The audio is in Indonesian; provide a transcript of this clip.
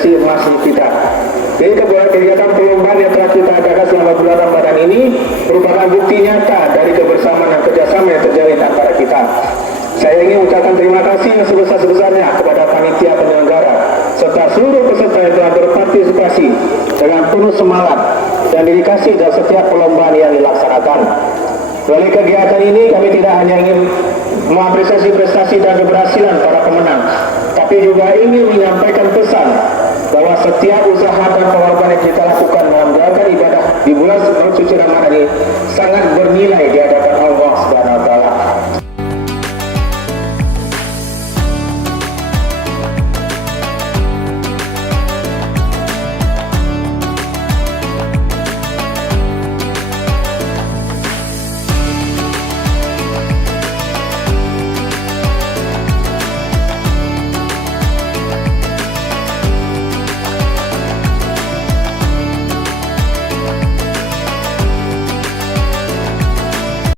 medali emas kita. Jadi kegiatan perlombaan yang telah kita adakan selama bulan Ramadan ini merupakan bukti nyata dari kebersamaan dan kerjasama yang terjalin antara kita. Saya ingin ucapkan terima kasih yang sebesar-besarnya kepada panitia penyelenggara serta seluruh peserta yang telah berpartisipasi dengan penuh semangat dan dedikasi dalam setiap perlombaan yang dilaksanakan. Melalui kegiatan ini kami tidak hanya ingin mengapresiasi prestasi dan keberhasilan para pemenang, tapi juga ingin menyampaikan pesan bahwa setiap usaha dan pengorbanan yang kita lakukan dalam menjalankan ibadah di bulan suci Ramadan ini sangat bernilai di hadapan Allah